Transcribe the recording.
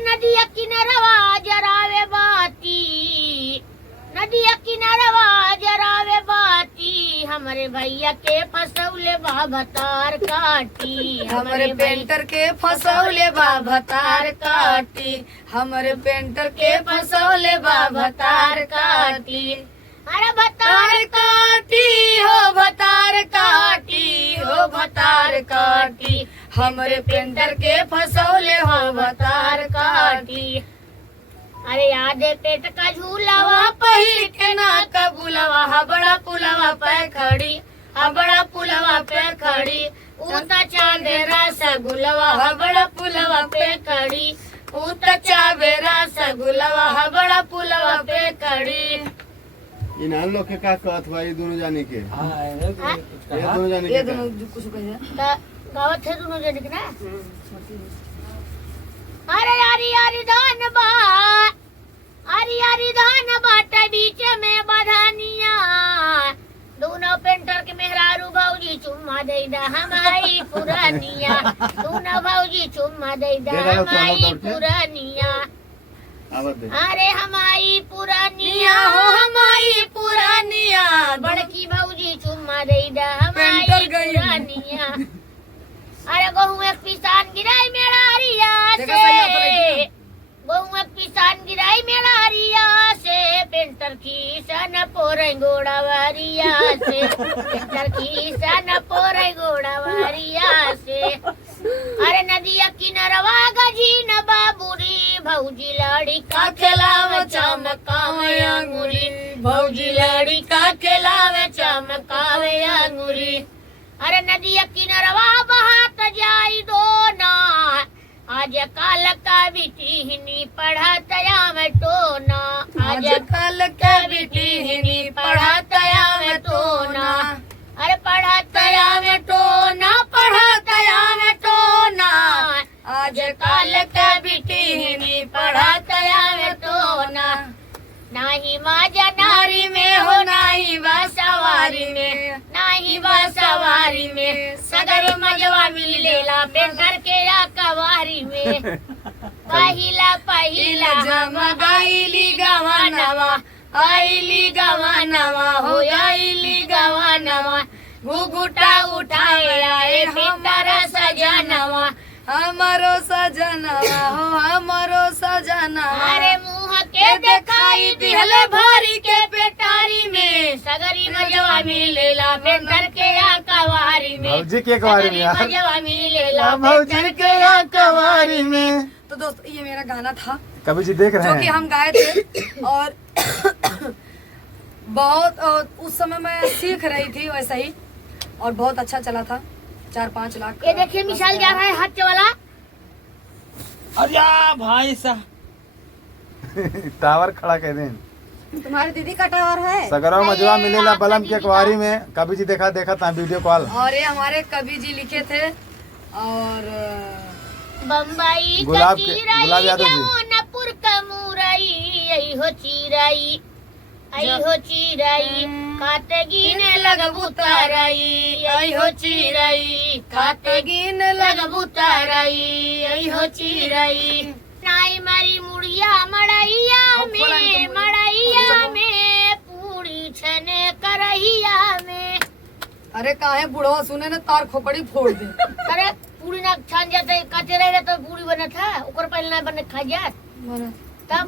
नदिया किनारवा जरावे बाती, नदिया किनारवा जरावे बाती, हमारे भैया के फसौले बाबतार काटी, हमारे पेंटर के फसौले बाबतार काटी, हमारे पेंटर के फसौले बाबतार काटी। अरे बतार काटी हो भतार काटी हो भतार काटी, हमारे पेंटर के फसौले हो भतार काटी। अरे यादे पेट का झूलावा पहिल के ना कबूलवा, हबड़ा पुलवा पे खड़ी, हबड़ा पुलवा पे खड़ी, ऊता चांदेरा सगुलवा, हबड़ा पुलवा पे खड़ी, ऊता चावेरा सगुलवा, हबड़ा पुलवा पे खड़ी। इन हम लोग के का कहत बा, ये दोनों जाने के, ये दोनों जाने ये के दोनों कुछ कहे गावत है दोनों जने के ना। अरे यारी यारी धान बा, अरे यारी धान बाटा बीच में बधानिया, दोनों पेंटर के मेहरारू भौजी चुम्मा दे दा हमारी पुरानिया, दोनों भौजी चुम्मा दे दा हमारी पुरानिया। अरे हमारी पुरानिया हो हमारी पुरानिया, बड़की भौजी चुम्मा दे दा हमारी पुरानिया। अरे गहूँ एक पिसान गिराई मेरा रिया से, गहूँ एक पिसान गिराई मेरा रिया से, पेंटर की सन पोरे घोड़ा वारिया से, पेंटर की सन पोरे घोड़ा वारिया से। अरे नदिया किनारवा गजी न बाबूरी, भौजी लाड़ी का खिलावे चमकावे अंगूरी, भौजी लाड़ी का खिलावे चमकावे अंगूरी। अरे नदिया किनारवा बहात जाई दो ना, आज काल का बिटी हिनी पढ़ातया में टोना, आज कल के बिटी हिनी पढ़ातया में टोना। अरे पढ़ातया में टोना, पढ़ातया में टोना, आज कल के बिटी हिनी पढ़ातया में टोना। नाही माजा नारी में हो नाही बासवारी में, नाही बासवारी में, सगर मजवा मिलेला पेंटर के या कवारी में। पहिला पहिला जमगाईली गवानवा, आईली गवानवा हो आईली गवानवा, घुघुटा उठाए आए हमारा सजनवा, हमारो सजनवा हो हमारो सजनवा। अरे मुँह के देखाई दिहले भारी के पेटारी में, सगरी मजवा मिलेला पेंटर के या कवारी में, भौजी के कवारी में, मजवा मिलेला भौजी के या कवारी में। तो दोस्तों ये मेरा गाना था, कभी जी देख रहे जो कि हैं हम गाए थे, और बहुत उस समय मैं सीख रही थी वैसा ही, और बहुत अच्छा चला था। 4-5 लाख। ये देखिए मिसाल जा रहा है हाथ वाला। अरे भाई साहब टावर खड़ा कह दें, तुम्हारी दीदी का टावर है। सगरवा मजवा मिलेला बलम के कवारी में। कभी जी देखा था वीडियो कॉल, और ये हमारे कवि जी लिखे थे, और बम्बई गुलाब यादव जी, जमुनापुर का मुरई, आई हो चिराई, आई हो चिराई, खाते गिने लगबू ताराई, आई हो चिराई, खाते गिने लगबू ताराई, आई हो चिराई। नाई मारी मुड़िया मड़ैया में, मड़ैया में पूरी छने करहिया में। अरे काहे बुढ़वा सुने ने तार खोपड़ी फोड़ दे। अरे पूरी ना छान जाते काटे रहे तो पूरी बना था, ऊपर पहले ना बने खा जात तब